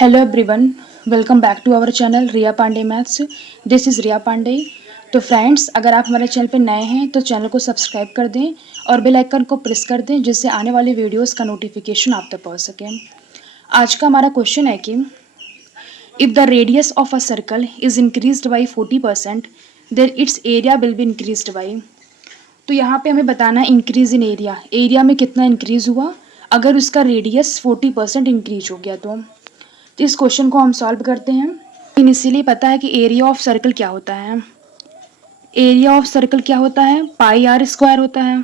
Hello everyone, welcome back to our channel Riya Pandey maths. This is Riya Pandey. तो friends, अगर आप हमारे चैनल पर नए हैं तो चैनल को सब्सक्राइब कर दें और बेल आइकन को प्रेस कर दें, जिससे आने वाले वीडियोस का नोटिफिकेशन आप तक पहुंच सके। आज का हमारा क्वेश्चन है कि if the radius of a circle is increased by 40% then its area will be increased by. तो यहाँ पे हमें बताना है इंक्रीज इन एरिया, एरिया में कितना इंक्रीज हुआ अगर उसका रेडियस 40% इंक्रीज हो गया। तो इस क्वेश्चन को हम सॉल्व करते हैं। इनिशियली पता है कि एरिया ऑफ सर्कल क्या होता है। एरिया ऑफ सर्कल क्या होता है? पाई आर स्क्वायर होता है,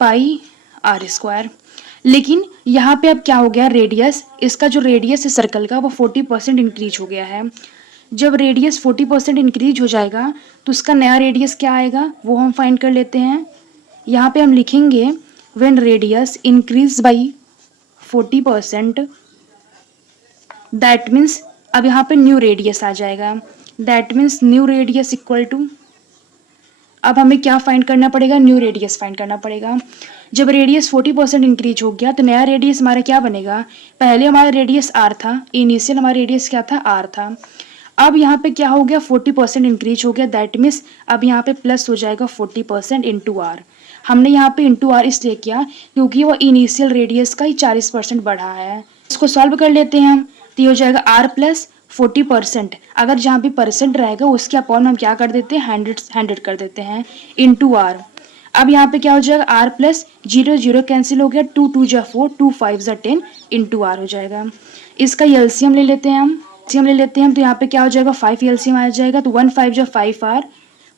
पाई आर स्क्वायर। लेकिन यहाँ पे अब क्या हो गया, रेडियस, इसका जो रेडियस है सर्कल का वो 40% इंक्रीज हो गया है। जब रेडियस 40% इंक्रीज हो जाएगा तो उसका नया रेडियस क्या आएगा वो हम फाइंड कर लेते हैं। यहाँ पे हम लिखेंगे when radius increase by 40%, that means अब यहाँ पे न्यू रेडियस आ जाएगा। That means new radius equal to, अब हमें क्या फाइंड करना पड़ेगा, न्यू रेडियस फाइंड करना पड़ेगा। जब रेडियस 40% इंक्रीज हो गया तो नया रेडियस हमारा क्या बनेगा, पहले हमारा रेडियस आर था, इनिशियल हमारा रेडियस क्या था, आर था। अब यहाँ पे क्या हो गया, 40% इंक्रीज हो गया, दैट मीन्स अब यहाँ पे प्लस हो जाएगा 40% इंटू आर। हमने यहाँ पे इंटू आर इसलिए किया क्योंकि वो इनिशियल रेडियस का ही 40% बढ़ा है। इसको सॉल्व कर लेते हैं हम, तो ये हो जाएगा आर प्लस 40%। अगर जहाँ भी परसेंट रहेगा उसके अपॉन हम क्या कर देते हैं, 100 कर देते हैं, इंटू आर। अब यहाँ पे क्या हो जाएगा, आर प्लस 0 0 कैंसिल हो गया, 2 2 जा 4, 2 5 जा 10 इंटू आर हो जाएगा। इसका एलसीएम ले लेते हैं हम, एलसीएम ले लेते हैं हम, तो यहाँ पे क्या हो जाएगा, 5 एलसीएम आ जाएगा, तो 1 5 जा 5 आर,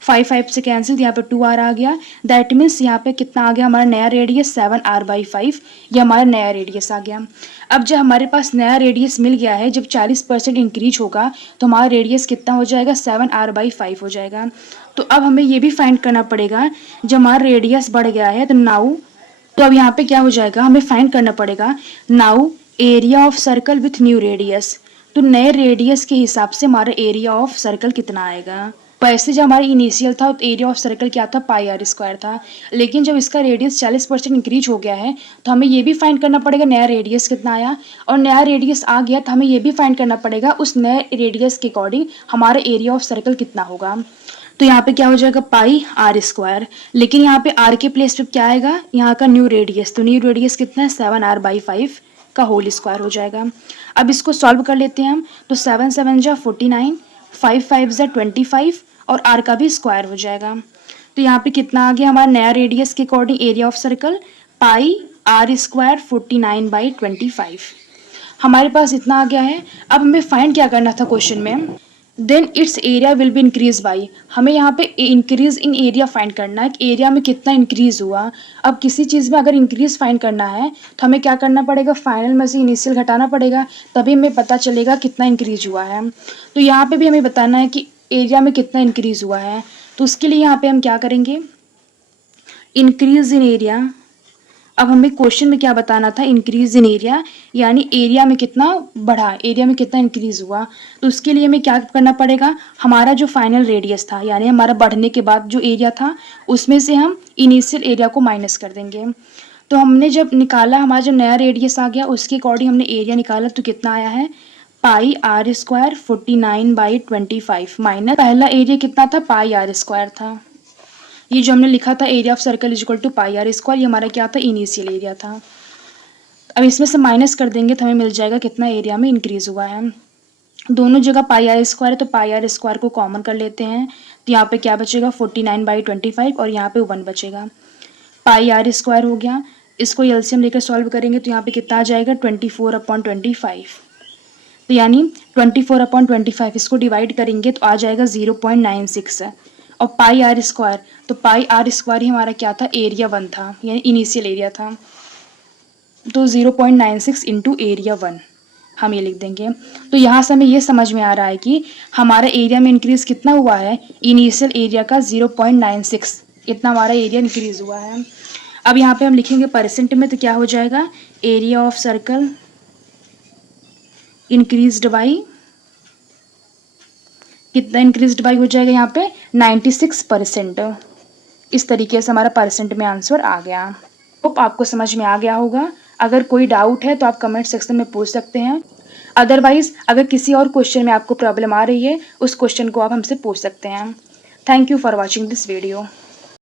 5 5 से कैंसिल, यहाँ पे 2 आर आ गया। दैट मीन्स यहाँ पे कितना आ गया हमारा नया रेडियस, 7 आर बाई 5, ये हमारा नया रेडियस आ गया। अब जब हमारे पास नया रेडियस मिल गया है, जब 40% इंक्रीज होगा तो हमारा रेडियस कितना हो जाएगा, 7 आर बाई 5 हो जाएगा। तो अब हमें ये भी फाइंड करना पड़ेगा, जब हमारा रेडियस बढ़ गया है तो नाउ, तो अब यहाँ पे क्या हो जाएगा, हमें फाइंड करना पड़ेगा now area of circle with new radius. तो नए रेडियस के हिसाब से हमारा एरिया ऑफ सर्कल कितना आएगा। वैसे जब हमारा इनिशियल था तो एरिया ऑफ सर्कल क्या था, पाई आर स्क्वायर था, लेकिन जब इसका रेडियस 40% इंक्रीज हो गया है तो हमें ये भी फाइंड करना पड़ेगा नया रेडियस कितना आया, और नया रेडियस आ गया तो हमें ये भी फाइंड करना पड़ेगा उस नए रेडियस के अकॉर्डिंग हमारा एरिया ऑफ सर्कल कितना होगा। तो यहाँ पे क्या हो जाएगा, पाई आर स्क्वायर, लेकिन यहाँ पे आर के प्लेस पे क्या आएगा, यहाँ का न्यू रेडियस, तो न्यू रेडियस कितना है, 7 आर बाई 5 का होल स्क्वायर हो जाएगा। अब इसको सॉल्व कर लेते हैं हम, तो 7 7 जा 49, 5 5 जा 25 और आर का भी स्क्वायर हो जाएगा। तो यहाँ पे कितना आ गया हमारा नया रेडियस के according area of circle, pi r square 49 by 25। हमारे पास इतना आ गया है। अब हमें फाइंड क्या करना था क्वेश्चन में, then its area will be increase by, हमें यहाँ पे इंक्रीज इन एरिया फाइंड करना है कि एरिया में कितना इंक्रीज हुआ। अब किसी चीज़ में अगर इंक्रीज फाइंड करना है तो हमें क्या करना पड़ेगा, फाइनल में से इनिशियल घटाना पड़ेगा, तभी हमें पता चलेगा कितना इंक्रीज हुआ है। तो यहाँ पे भी हमें बताना है कि एरिया में कितना इंक्रीज हुआ है, तो उसके लिए यहाँ पे हम क्या करेंगे, इंक्रीज इन एरिया। अब हमें क्वेश्चन में क्या बताना था, इंक्रीज इन एरिया, यानी एरिया में कितना बढ़ा, एरिया में कितना इंक्रीज हुआ। तो उसके लिए हमें क्या करना पड़ेगा, हमारा जो फाइनल रेडियस था यानी हमारा बढ़ने के बाद जो एरिया था उसमें से हम इनिशियल एरिया को माइनस कर देंगे। तो हमने जब निकाला, हमारा जब नया रेडियस आ गया उसके अकॉर्डिंग हमने एरिया निकाला, तो कितना आया है, पाई आर स्क्वायर 49 बाई 25 माइनस पहला एरिया कितना था, पाई आर स्क्वायर था। ये जो हमने लिखा था area of circle is equal to pi r square, ये हमारा क्या था, इनिशियल एरिया था। अब इसमें से माइनस कर देंगे तो हमें मिल जाएगा कितना एरिया में इंक्रीज हुआ है। दोनों जगह पाई आर स्क्वायर है तो पाई आर स्क्वायर को कॉमन कर लेते हैं, तो यहाँ पे क्या बचेगा, 49 बाई 25 और यहाँ पे 1 बचेगा। पाई आर स्क्वायर हो गया, इसको एलसीएम लेकर सॉल्व करेंगे तो यहाँ पे कितना आ जाएगा, 24/25। तो यानी 24/25 इसको डिवाइड करेंगे तो आ जाएगा 0.96। और पाई आर स्क्वायर, तो पाई आर स्क्वायर ही हमारा क्या था, एरिया 1 था, यानी इनिशियल एरिया था। तो 0.96 इंटू एरिया 1 हम ये लिख देंगे। तो यहाँ से हमें ये समझ में आ रहा है कि हमारा एरिया में इंक्रीज कितना हुआ है, इनिशियल एरिया का 0.96, इतना हमारा एरिया इंक्रीज हुआ है। अब यहाँ पे हम लिखेंगे परसेंट में, तो क्या हो जाएगा, area of circle increased by, कितना इंक्रीज्ड बाई हो जाएगा यहाँ पे 96%। इस तरीके से हमारा परसेंट में आंसर आ गया। होप आपको समझ में आ गया होगा। अगर कोई डाउट है तो आप कमेंट सेक्शन में पूछ सकते हैं। अदरवाइज अगर किसी और क्वेश्चन में आपको प्रॉब्लम आ रही है, उस क्वेश्चन को आप हमसे पूछ सकते हैं। Thank you for watching this video.